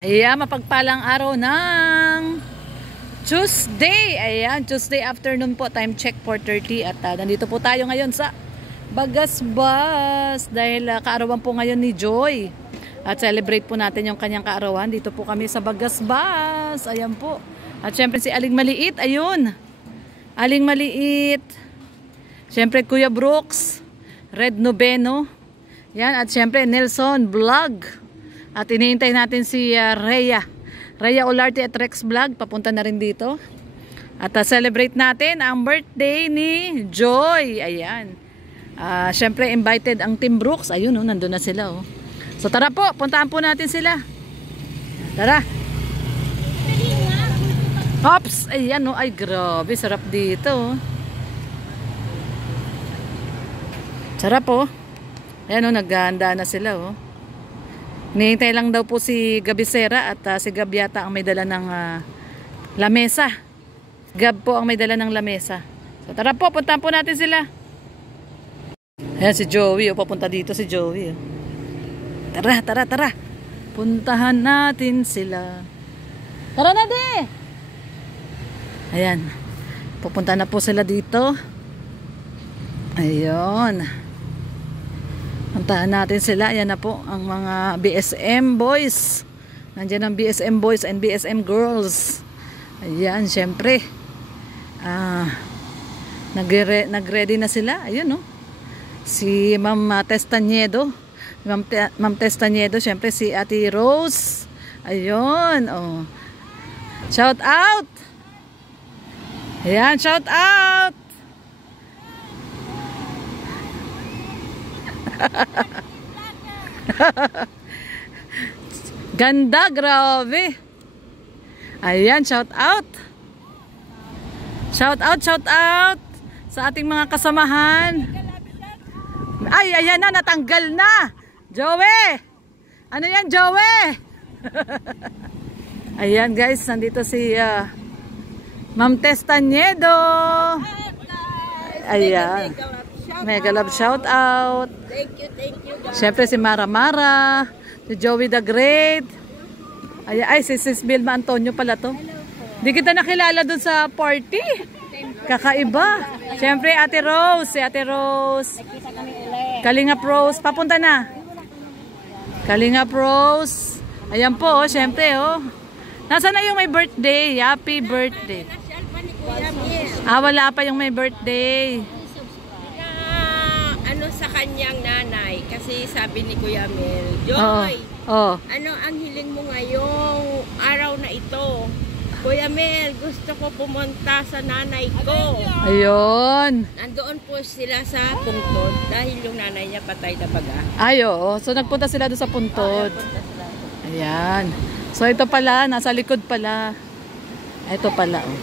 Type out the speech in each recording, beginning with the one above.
Ayan, mapagpalang araw ng Tuesday. Ayan, Tuesday afternoon po. Time check 4:30 at nandito po tayo ngayon sa Bagasbas dahil kaarawan po ngayon ni Joy. At celebrate po natin yung kanyang kaarawan. Dito po kami sa Bagasbas. Ayan po. At syempre si Aling Maliit, ayun. Aling Maliit. Syempre Kuya Brooks, Red Noveno. Yan, at syempre Nelson Vlog. At iniintay natin si Rhea Olarte at Rex Vlog. Papunta na rin dito. At celebrate natin ang birthday ni Joy. Ayan. Syempre invited ang Team Brooks. Ayun, oh, nandun na sila. Oh. So tara po, puntaan po natin sila. Tara. Ops! Ayan, oh. Ay grabe, sarap dito. Oh. Sarap po. Oh. Ayan, oh, naghahanda na sila. Oh. Nihintay lang daw po si Gabisera at si Gab yata ang may dala ng lamesa. Gab po ang may dala ng lamesa. So tara po, puntahan po natin sila. Ayan si Joey, papunta dito si Joey. Tara. Puntahan natin sila. Tara na de! Ayan. Pupunta na po sila dito. Ayun. Puntahan natin sila. Ayan na po ang mga BSM boys. Nandiyan ang BSM boys and BSM girls. Ayan, syempre. Nagready na sila. Ayun, no? Si Ma'am Testañedo. Ma'am Testañedo, syempre si Ate Rose. Ayun, oh. Shout out! Ayan, shout out! Ganda, grabe. Ayan, shout out. Shout out sa ating mga kasamahan. Ay, ayan na, natanggal na. Joey! Ano yan, Joey? Ayan guys, nandito si Ma'am Testañedo. Ayan. Mega love shout out. Thank you. Siyempre si Mara, si Joey the Great. Ay, si Sis Vilma Antonio pala to. Di kita nakilala dun sa party. Kakaiba. Siyempre Ate Rose, si Ate Rose. Kalingap Rose, papunta na. Kalingap Rose. Ayan po, oh, siyempre, oh. Nasaan na yung may birthday? Happy birthday. Wala pa yung may birthday. Sa kanyang nanay kasi sabi ni Kuya Mel, Joy, ano ang hiling mo ngayong araw na ito? Kuya Mel, gusto ko pumunta sa nanay ko. Ayun. Nandoon po sila sa Puntod dahil yung nanay niya patay na baga. Ayo, so nagpunta sila doon sa Puntod. Ayan. So ito pala, nasa likod pala. Ito pala, oh.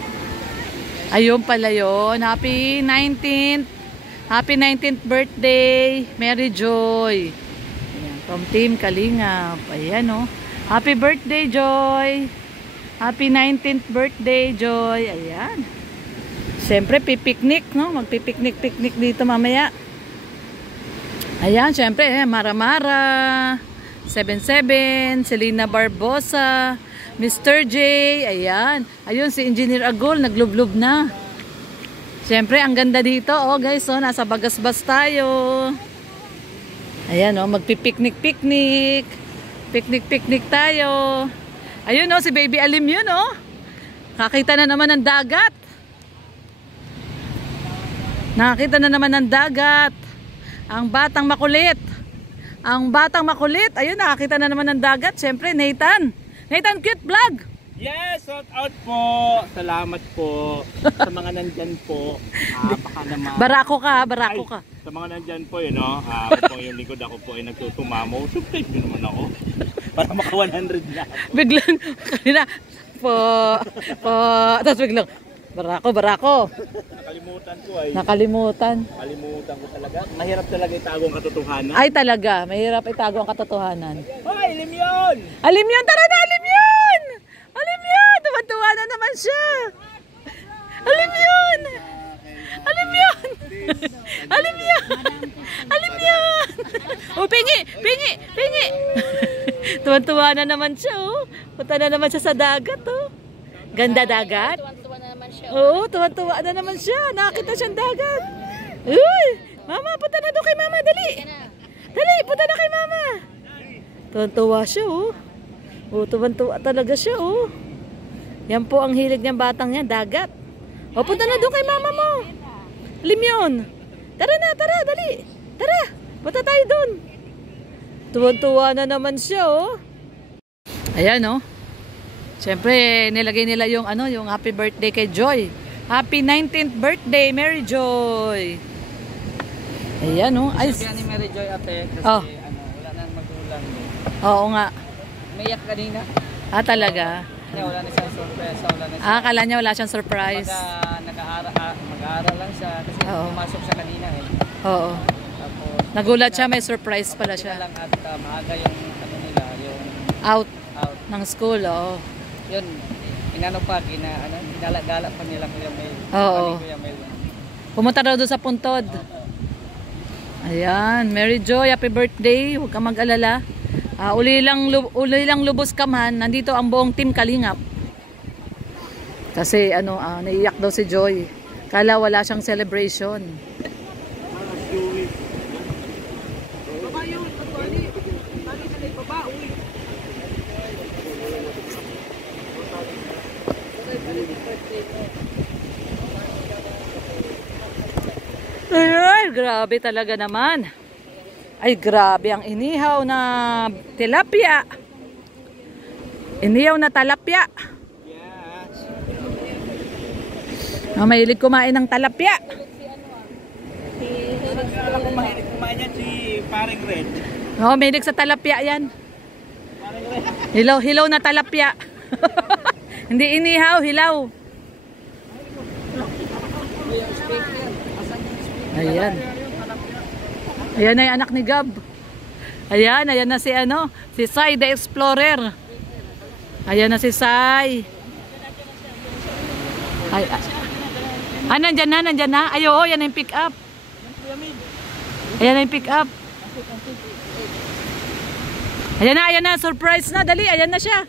Ayun pala yun. Happy 19th birthday, Mary Joy. Ayan, from Team Kalingap. Ayan, oh. Happy birthday, Joy. Happy 19th birthday, Joy. Ayan. Siyempre, pipiknik, no? Magpipiknik dito mamaya. Ayan, siyempre, Mara, 77, Selena Barbosa, Mr. J. Ayan. Ayun, si Engineer Agol, naglublob na. Siyempre, ang ganda dito, oh guys, oh, nasa Bagasbas tayo. Ayan, oh, magpipiknik tayo. Ayun, oh, si Baby Alim yun, oh. Nakakita na naman ng dagat. Ang batang makulit. Ayun, nakakita na naman ng dagat. Siyempre, Nathan Cute Vlog. Yes, shout out po. Salamat po sa mga nandyan po. Baka naman. Barako ka. Sa mga nandyan po, yun, no? Ako po yung likod, ako po ay nagtutumamo. Subscribe nyo naman ako. Para maka 100 na ako. Biglang, kanina, po. Tapos biglang, barako. Nakalimutan ko talaga. Mahirap talaga itago ang katotohanan. Ay talaga, mahirap itago ang katotohanan. Hoy, alim yun! Tara na, alim yun! Tuwan-tuwa na naman siya. Alim yun! Alim yan! Alim yan! Alim yan! Oh, pingi! Pingi! Pingi! Tuwan-tuwa na naman siya, oh. Punta na naman siya sa dagat, oh. Ganda dagat? Tuwan-tuwa na naman siya. Oo, tuwan-tuwa na naman siya. Nakita siyang dagat. Uy! Mama, punta na doon kay mama. Dali! Dali, punta na kay mama. Tuwan-tuwa siya, oh. Oh, tuwan-tuwa talaga siya, oh. Yan po ang hilig niyang batang yan, dagat. O, punta na doon kay mama mo. Alim yun. Tara na, tara, dali. Tara, punta tayo doon. Tuwan-tuwa na naman siya, oh. Ayan, oh. Siyempre, nilagay nila yung, ano, yung happy birthday kay Joy. Happy 19th birthday, Mary Joy. Ayan, oh. Ay, sabi ni Mary Joy ate, kasi oh. Wala nang magulang. Oo nga. Umiyak kanina. Ah, talaga? Wala na siyang surprise. Wala na siya. Ah, akala niya wala siyang surprise. Mag-aaral lang siya kasi pumasok siya kanina eh. Oo. Tapos, Nagulat siya, may surprise pala siya siya. lang at maaga yung ano nila, yung Out out. ng school, oo. Yun, inano pa, gala pa nila Kuya Mel. Oo. Kuya Mel. Pumunta daw doon sa Puntod. Ayan, Mary Joy, happy birthday. Huwag kang mag-alala. Uli lang lubos ka man, nandito ang buong team Kalingap. Kasi ano, naiyak daw si Joy. Kala wala siyang celebration. Ay, grabe talaga naman. Ay, grabe ang inihaw na tilapia. Inihaw na talapia. Mahilig kumain ng talapia. Alam ko mahilig kumain yan si Paring Red. Oo, mahilig sa talapia yan. Hilaw na talapia. Hindi inihaw, hilaw. Ayan. Ayan na yung anak ni Gab. Ayan na si ano, si Sai the Explorer. Ayan na si Sai. Ay, nandyan na. Ay, oo, yan na yung pick up. Ayan na yung pick up. Ayan na, surprise na, dali, ayan na siya.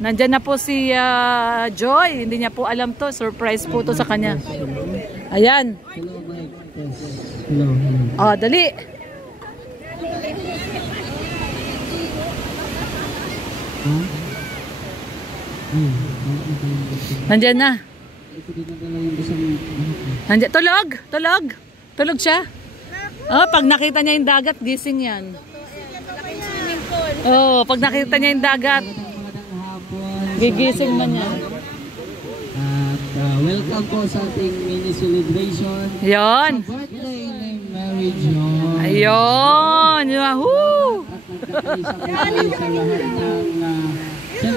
Nandyan na po si Joy. Hindi niya po alam to, surprise po to sa kanya. Ayan. Oh, dali. Nandyan na. Tulog siya. Oh, pag nakita niya yung dagat, gising yan. Oh, pag nakita niya yung dagat, gigising man yan. At welcome po sa ating mini celebration. Yon. Birthday ni Mary Joy. Ayun. Yahoo!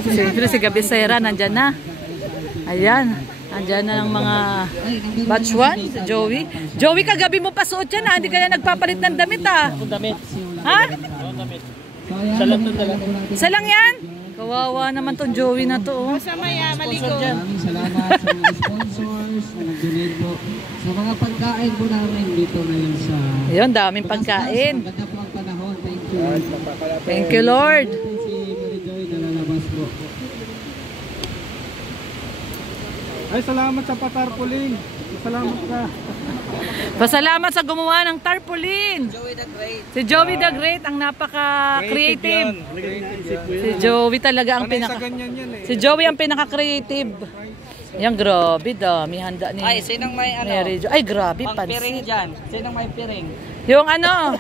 Siyempre si Gabi Sera nandyan na. Ayan. Nandyan na ng mga batch 1. Si Joey. Joey, kagabi mo pa suot yan ha. Hindi ka na nagpapalit ng damit ha. Damit. Ha? Damit. Salam na talaga. Isa lang yan? Kawawa naman tong Joey na to. Oh. Masama maligo. Maraming salamat sa mga sponsors na nag-donate po sa mga pagkain po namin dito ngayon sa... Ayun, daming pagkain. Maganda po ang panahon. Thank you. Thank you, Lord. Si Mary Joy nalalabas po. Ay, salamat sa patarpulin. Salamat ka. Pasalamat sa gumawa ng tarpaulin. Joey the Great. Si Joey the Great ang napaka-creative. Si Joey talaga ang pinaka... Si Joey ang pinaka-creative. Yan, grabe, dami handa ni Ay, sinong may ano? Mary Jo. Ay, grabe, piring pansit. dyan. Sinong may piring? Yung ano,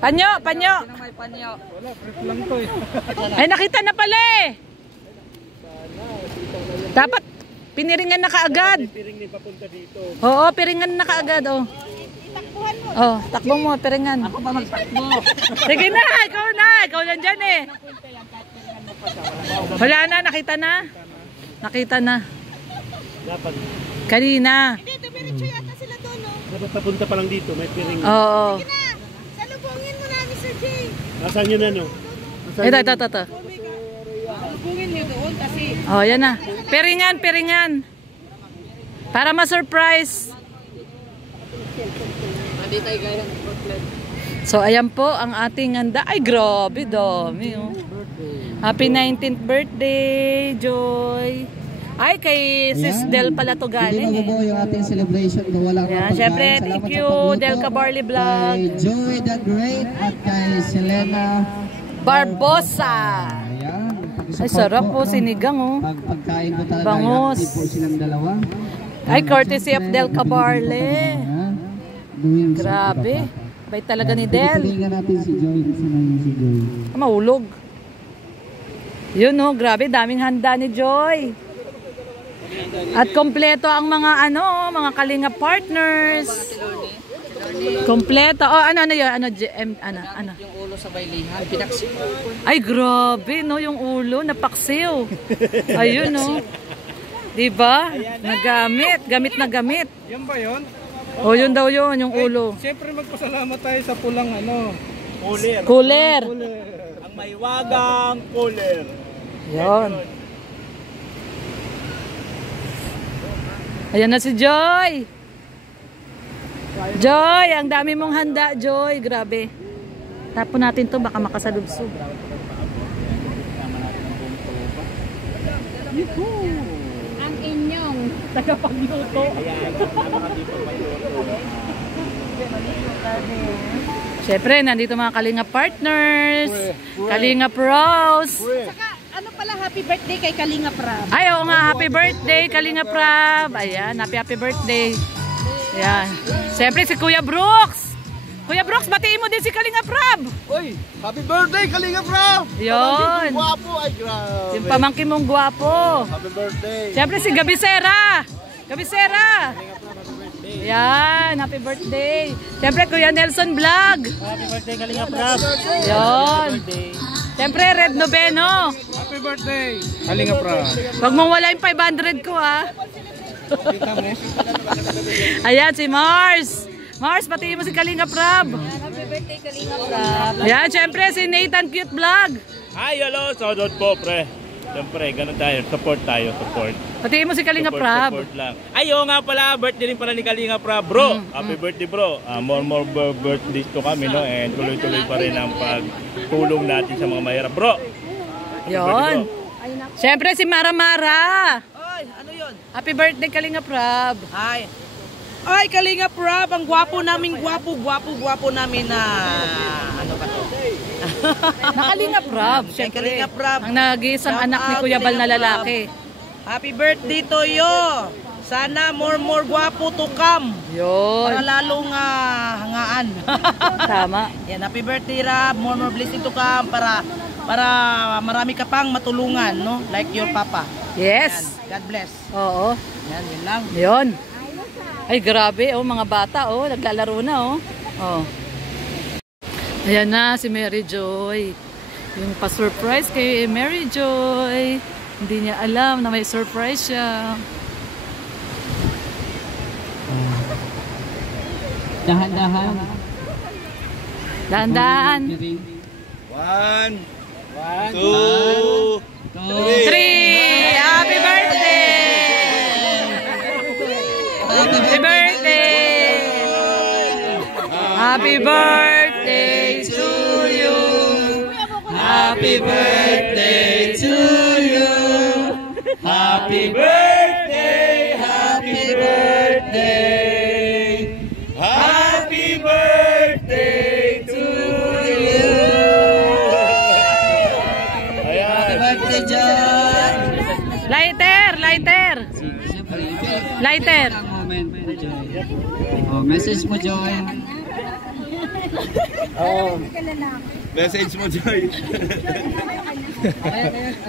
panyo. Sinong may panyo? Ay, nakita na pala eh. Dapat piniringan na kaagad. Oo, piringan na kaagad. Oh. Oh, takbong mo, piringan. Ako pa magtakbo. Sige na, ikaw nandyan eh. Wala na, nakita na. Nakita na. Dapat. Kanina. Hindi, dumiretso yata sila doon, no? Dapat papunta pa lang dito. May piring. Oo. Sige na, salubungin mo namin, Sir Jay. Nasaan yun ano? Ito. Salubungin niyo doon kasi... Oh, yan na. Piringan. Para ma-surprise. Hindi tayo kaya ng Portland. So, ayan po ang ating handa. Ay, grabe, dami. Oh. Happy 19th birthday, Joy. Ay, kay Sis Del pala to galing. Hindi mabubuo yung ating celebration kung walang Ayan, syempre, thank you, Del Cabarly Vlog. Kay Joey the Great at kay Selena Barbosa. Ayan. Ay, sarap po, sinigang, oh. Pagkain po talaga. Bangus. Active po silang dalawa. Ay, courtesy of Del Cabarly. Ayan. Doing sa Grabe. pagpapa. Bait talaga ni Del. Tulingan natin si Joy. Saan si Joy? Maulog. Yun, oh, grabe, daming handa ni Joy. At kompleto ang mga mga Kalinga partners. Kompleto. Oh, ano yun? Ano? Yung ulo sa baylihan, pinaksi. Ay, grabe, no? Yung ulo, napaksiw. Ayun, no? Diba? Nagamit. Gamit na gamit. Yan ba yun? O, yun daw yun, yung ulo. Siyempre magpasalamat tayo sa pulang Cooler. Cooler. Ang may wagang cooler. Yun. Ayan na si Joy. Joy, ang dami mong handa, Joy. Grabe. Tapon natin to, baka makasalubsob. Ang inyong tagapagluto. Siyempre, nandito mga Kalinga partners. Kalinga pros. Ano pala, happy birthday kay Kalinga Prab. Ay, oo nga, happy birthday, Kalinga Prab. Ayan, happy birthday. Ayan. Siyempre, si Kuya Brooks. Kuya Brooks, batiin mo din si Kalinga Prab. Uy, happy birthday Kalinga Prab! Yun. Guwapo, ay grabe. Yung pamangkin mong gwapo. Happy birthday. Siyempre, si Gabisera. Gabisera. Ayan, happy birthday. Siyempre, Kuya Nelson Vlog. Happy birthday Kalinga Prab. Yun. Siyempre, Red Noveno. Happy birthday Kalinga Prab. Huwag mong wala yung 500 ko, ha. Kita mo. Ayan, si Mars. Mars, patiin mo si Kalinga Prab. Happy birthday Kalinga Prab. Ayan, siyempre, si Nathan Cute Vlog. Ay, hello. Saudot po, pre. Siyempre, ganun tayo. Support tayo. Support. Patiin mo si Kalinga Prab. Support lang. Ay, oo nga pala. Birthday rin pala ni Kalinga Prab. Bro, happy birthday, bro. More birthdays to kami, no? And tuloy-tuloy pa rin ang pagtulong natin sa mga mahirap. Bro, Yun. Siyempre, si Mara Mara. Ay, ano yun? Happy birthday, Kalinga Prab. Ay, Kalinga Prab, ang gwapo namin na ano ba to? Nakalinga Prab, Kay siyempre. Kalinga Prab. Ang nag-iisang Shout anak ni out, Kuya Bal na Kalinga Prab. lalaki. Happy birthday to you. Sana more gwapo to come. Para Yun. lalong hangaan. Tama. Yan, happy birthday Rab, more blessing to come para marami ka pang matulungan, no? Like your papa. Yes. God bless. Oo. Yan, yun lang. Yun. Ay, grabe. Oh, mga bata. Oh, naglalaro na. Oh. Oh. Ayan na si Mary Joy. Yung pa-surprise kay Mary Joy. Hindi niya alam na may surprise siya. Dahan-dahan. Dahan-dahan. 1, 2, 3. Happy birthday! Happy birthday! Happy birthday to you! Happy birthday to you! Happy birthday! Happy birthday! Happy birthday to you! Ayan. Happy birthday, Joy! Lighter! Lighter! Lighter! Ang moment, Joy. Oh, message mo, Joy. Message mo, Joy.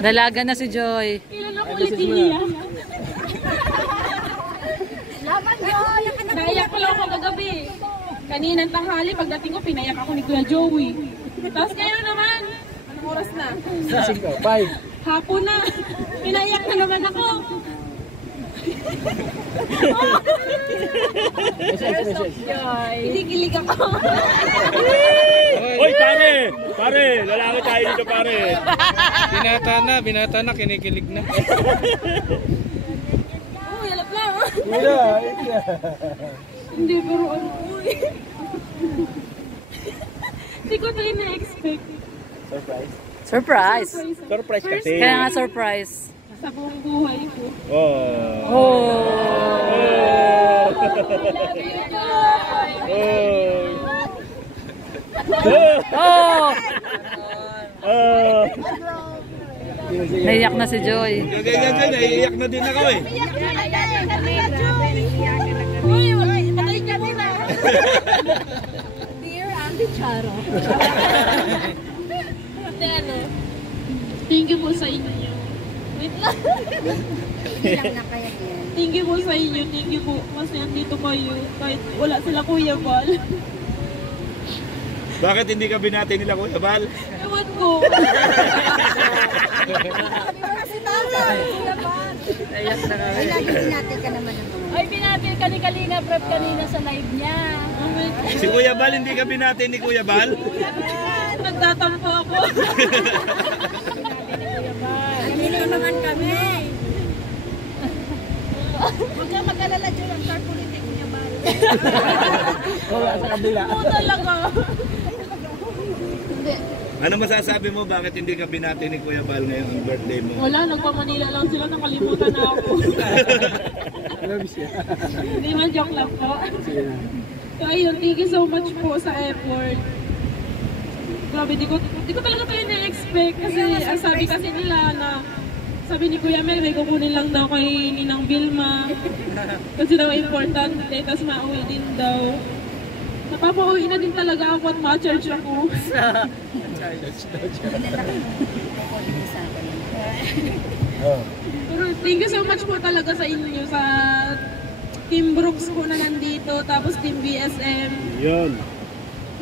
Dalaga na si Joy. Naiyak ko lang ako kagabi. Kaninang tanghali, pagdating ko, pinayak ako ni Kuya Joey. Tapos ngayon naman, anong oras na? 5. Hapon na. Pinayak na naman ako. Hindi kilig ako. Hoy, pare! Pare! Lalaki tayo dito, pare! Binata na, kinikilig na. Oh, yalap lang. Hindi, pero ano po eh. Hindi ko ito ina-expect. Surprise. Surprise kasi. Kaya nga surprise. Sa buong buhay ko. Oh. Oh! Naiyak na si Joy. Ganyan, naiiyak na din ako eh. Uy, patay ka muna. Dear Auntie Charo. Thank you po sa inyo. Wait lang. Thank you po sa inyo. Thank you po. Kasi andito kayo. Kahit wala sila Kuya Bal. Bakit hindi ka binati nila Kuya Bal? Ewan ko. Ay, binati ka ni Kalinga Prep kanina sa live niya. Si Kuya Bal, hindi ka binati ni Kuya Bal? Nagtatampo ako. Nandito naman kami. Huwag ka mag-alala dyan ang tarpulitin niya ba? Oo talaga. Ano masasabi mo, bakit hindi ka binati ni Kuya Bal ngayon ang birthday mo? Wala, nagpa-Manila lang sila. Nakalimutan na ako. Hindi man, joke lang po. So ayun, thank you so much po sa effort. Grabe, di ko talaga tayo na-expect kasi ang sabi kasi nila na sabi ni Kuya Mel, may kukunin lang daw kay Ninang Vilma kasi daw importante, tapos mauwi din daw. Napapauwi na din talaga ako at ma-charge ako. Pero thank you so much po talaga sa inyo, sa Team Brooks po na nandito, tapos Team BSM. Yun.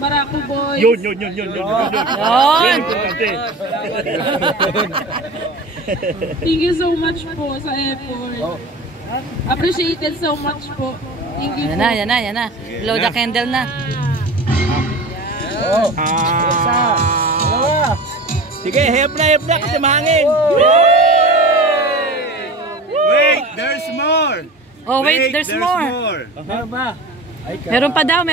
Barako Boys. Yun. Thank you so much po sa effort. Appreciated so much po. Thank you po. Yan na. Blow the candle na. Sige, hep na kasi mahangin. Wait, there's more. Oh, wait, there's more. Meron pa daw.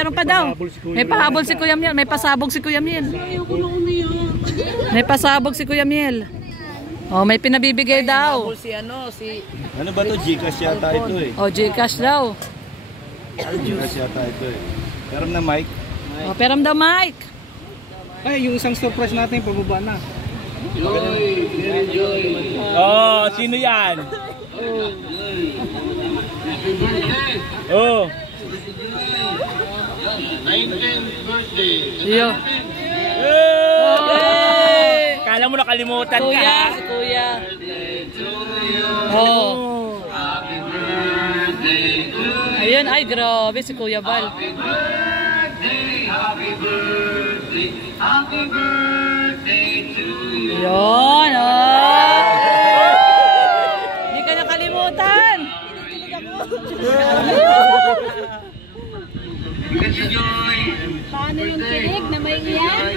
May pahabol si Kuya Miel. May pasabog si Kuya Miel. Ayoko na umiyak. May pasabog si Kuya Miel. Oh, may pinabibigay daw. Ano ba to? Gcash yata ito eh. Oh, Gcash daw. Gcash yata ito eh. Pero na mic. Oh, peram daw, Mike. Ay, yung isang surprise natin, pababa na. Oh, sino yan? Oh. 19th birthday. Yo. Kala mo nakalimutan ka. Kuya, si Kuya. Oh. Ayun, ay grabe si Kuya Bal. Yun, oh. Hindi ka nakalimutan. Paano yung kilig na may iyan?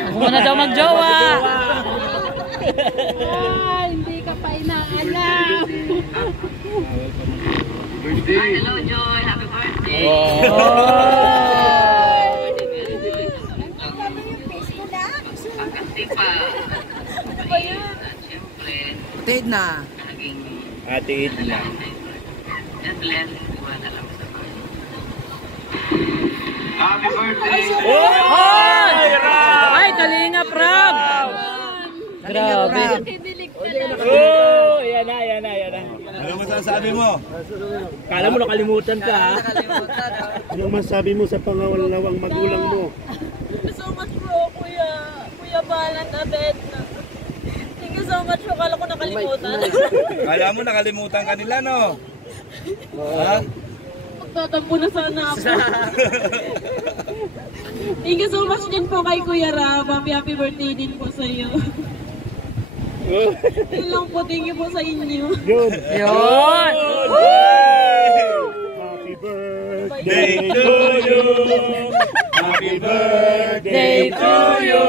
Ako muna daw magjowa. Hindi ka pa inaalam. Hello, Joy. Happy birthday. Ate na. Ate Edna. Happy birthday. Ay, Kalinga Prab. Grabe. Oh, yan na. Ano masasabi mo? Kala mo nakalimutan ka ha? Ano masabi mo sa pangalawang magulang mo? Thank you so much po, Kuya Bal at Ate Edna. Thank you so much po. Kala ko nakalimutan. Kala mo nakalimutan ka nila, no? Ha? Magtatampo na sana ako. Thank you so much din po kay Kuya Rab. Happy birthday din po sa iyo. Yun lang po, thank you po sa inyo. Yun. Yun. Happy birthday. Day to you. Happy birthday to you.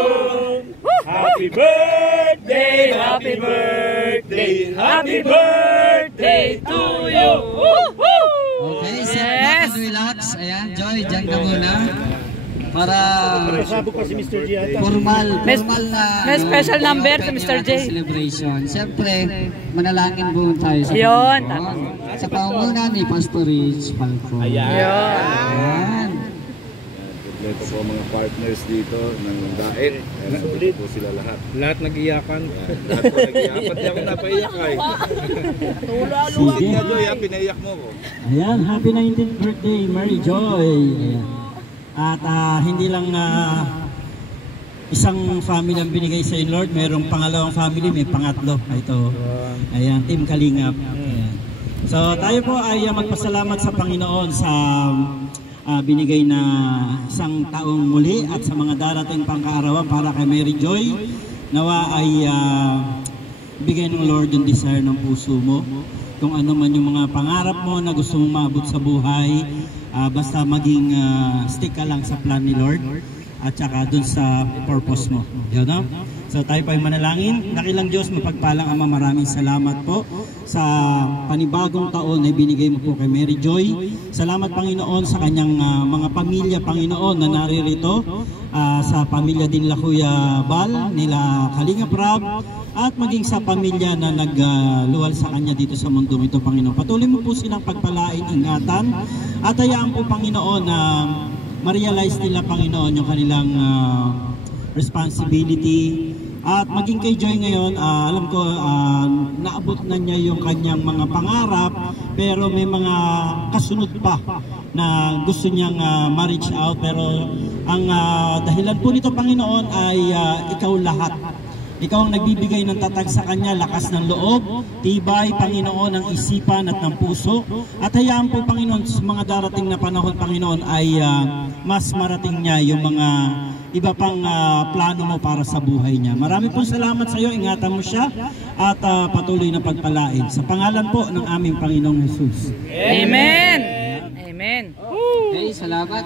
Happy birthday, happy birthday, happy birthday to you. Okay, yes. Relax. Ayan, Joy, dyan ka muna. Para formal na may special number to Mr. J. Celebration. Siyempre, manalangin po tayo sa Yun. Sa pangunguna ni Pastor Rich Falco. Ayan. Ito po mga partners dito ng Daet. Nandito po sila lahat. Lahat nag-iyakan. Lahat po nag-iyakan. Pati ako napaiyak ay. Sige nga Joy, pinaiyak mo ko. Ayan, happy 19th birthday, Mary Joy. Ayan. At hindi lang isang family ang binigay sa Lord, mayroong pangalawang family, may pangatlo. Ito. Ayan, Team Kalingap. Ayan. So tayo po ay magpasalamat sa Panginoon sa binigay na isang taong muli at sa mga darating pang kaarawan para kay Mary Joy. Nawa ay bigay ng Lord yung desire ng puso mo. Kung ano man yung mga pangarap mo na gusto mong maabot sa buhay, basta maging stick ka lang sa plan ni Lord at saka dun sa purpose mo. Yun, no? So tayo pa ay manalangin. Dakilang Diyos, mapagpalang Ama, maraming salamat po sa panibagong taon na binigay mo po kay Mary Joy. Salamat Panginoon sa kanyang mga pamilya, Panginoon, na naririto, sa pamilya din nila Kuya Bal, nila Kalinga Prab, at maging sa pamilya na nagluwal sa kanya dito sa mundo ito, Panginoon. Patuloy mo po silang pagpalain, ingatan, at hayaan po, Panginoon, na ma-realize nila, Panginoon, yung kanilang responsibility. At maging kay Joy ngayon, alam ko naabot na niya yung kanyang mga pangarap, pero may mga kasunod pa na gusto niyang ma-reach out. Pero ang dahilan po nito, Panginoon, ay ikaw lahat. Ikaw ang nagbibigay ng tatag sa kanya, lakas ng loob, tibay, Panginoon, ng isipan at ng puso. At hayaan po, Panginoon, sa mga darating na panahon, Panginoon, ay mas marating niya yung mga iba pang plano mo para sa buhay niya. Marami pong salamat sa iyo, ingatan mo siya at patuloy na pagpalain. Sa pangalan po ng aming Panginoong Jesus. Amen! Amen! Okay, salamat.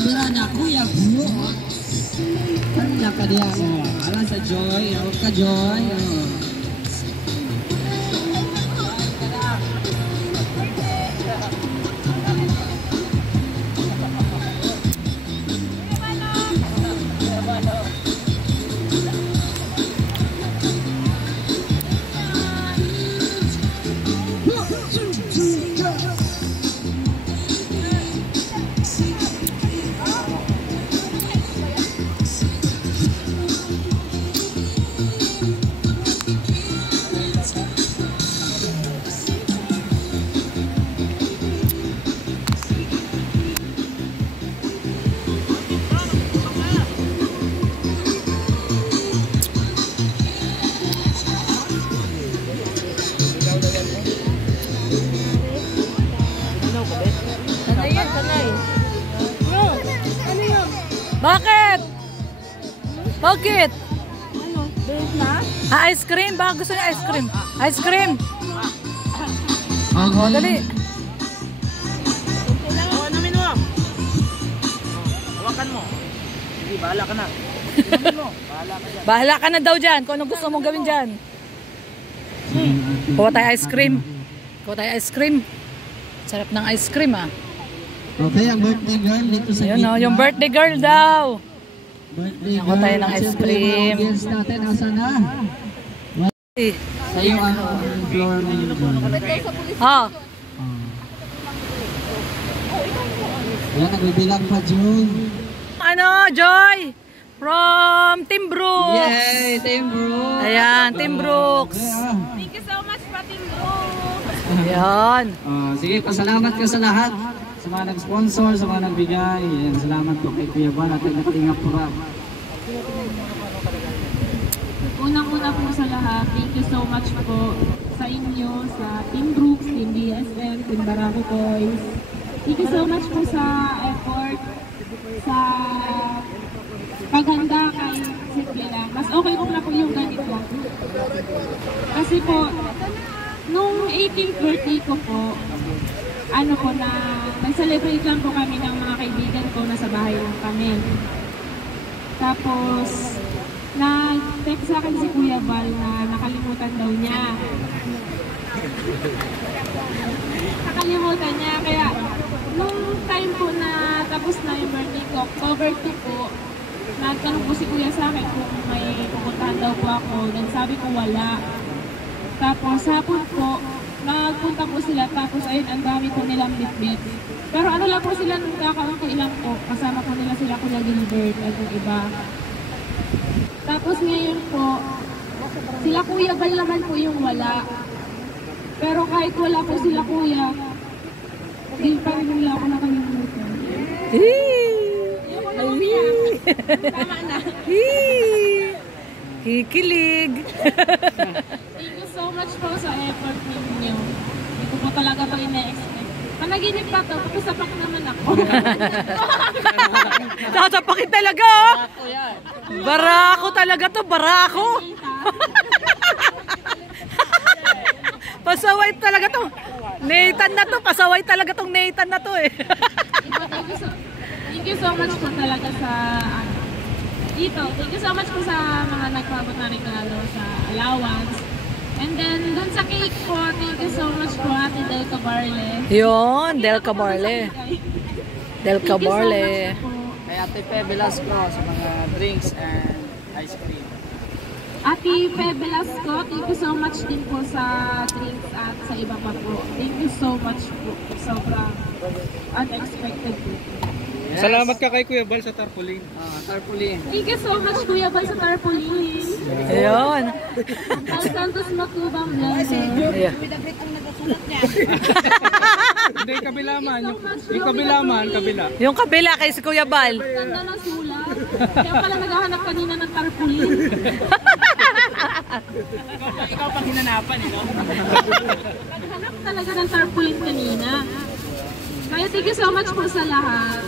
Biranya Kuya Bro. Kanya ka diya. Alam sa Joy, huwag ka Joy. Bakit? Bakit? Ano? Date na? Ice cream? Baka gusto niya ice cream? Ice cream? Dali. Namin mo. Hawakan mo. Sige, bahala ka na. Namin mo. Bahala ka dyan. Bahala ka na daw dyan kung anong gusto mong gawin dyan. Kuha tayo ice cream. Kuha tayo ice cream. Sarap ng ice cream ah. Okay, ang birthday girl dito sa Yun o, yung birthday girl daw. Birthday Kuha tayo ng ice cream. Audience natin, asa na? Sa iyo ang floor na yun. Ha? Ayan, nagbibilang pa, June. Ano, Joy? From Team Brooks. Yay, Team Brooks. Ayan, Team Brooks. Thank you so much, Pating Brooks. Ayan. Sige, pasalamat ka sa lahat. Sa mga nag-sponsor, sa mga nagbigay. Ayan, salamat po kay Kuya Bal at Kalinga Prab. Unang-una po sa lahat, thank you so much po sa inyo, sa Team Brooks, Team DSM, Team Barako Boys. Thank you so much po sa effort, sa paghanda kay simple lang. Mas okay ko na po yung ganito. Kasi po, nung 18th birthday ko po, ano po na, nag-celebrate lang po kami ng mga kaibigan ko na sa bahay lang kami. Tapos, nag-text sa akin si Kuya Val na nakalimutan daw niya. Nakalimutan niya, kaya nung time po na tapos na yung birthday ko, October 2 po, nagtanong po si Kuya sa akin kung may pupuntahan daw po ako. Then sabi ko wala. Tapos hapon po, nagpunta po sila, tapos ayun, ang dami po nilang bitbit. Pero ano lang po sila nung kakaunti lang po, kasama po nila sila Kuya Gilbert at yung iba. Tapos ngayon po, sila Kuya Val naman po yung wala. Pero kahit wala po sila Kuya, hindi pa rin nila ako nakalimutan. Tama na. Kikilig. Thank you so much po sa effort ninyo. Hindi ko po talaga ito ina-expect. Panaginip pa to, tapos sapak naman ako. Sasapakin talaga, oh! Barako talaga to, barako! Pasaway talaga to. Nathan na to, pasaway talaga tong Nathan na to eh. Thank you so much po talaga sa dito. Thank you so much po sa mga nagpabot na regalo sa allowance. And then, dun sa cake po, thank you so much po Ate Del Cabarle. Yun, Del Cabarle. Del Cabarle. Kay Ate Pe Velasco sa mga drinks and ice cream. Ate Pe Velasco, thank you so much din po sa drinks at sa iba pa po. Thank you so much po. Sobrang unexpected po. Yes. Salamat ka kay Kuya Val sa tarpaulin. Tarpaulin. Thank you so much Kuya Val sa tarpaulin. Ayun. Al Santos Matubang Blanco. With a great ang nagasulat niya. Hindi, kabilaman. Yung kabilaman, kabila. Yung kabila kay si Kuya Val. Ganda ng sulat. Kaya pala naghahanap kanina ng tarpaulin. Ikaw pang hinanapan, no? Naghanap talaga ng tarpaulin kanina. Kaya thank you so much po sa lahat.